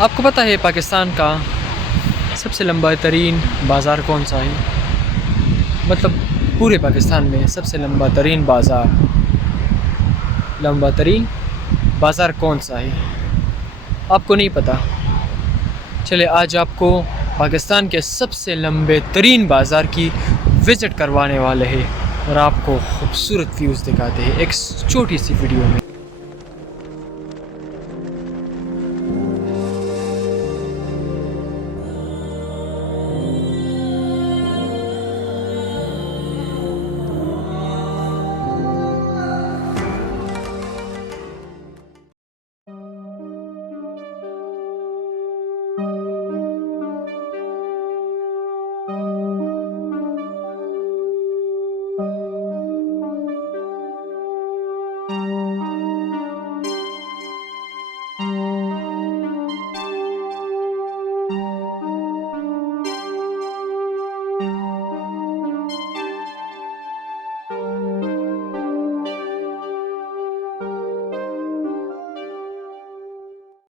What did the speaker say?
आपको पता है पाकिस्तान का सबसे लंबा तरीन बाज़ार कौन सा है? मतलब पूरे पाकिस्तान में सबसे लंबा तरीन बाज़ार कौन सा है? आपको नहीं पता? चले आज आपको पाकिस्तान के सबसे लंबे तरीन बाज़ार की विज़िट करवाने वाले हैं और आपको खूबसूरत व्यूज़ दिखाते हैं एक छोटी सी वीडियो में।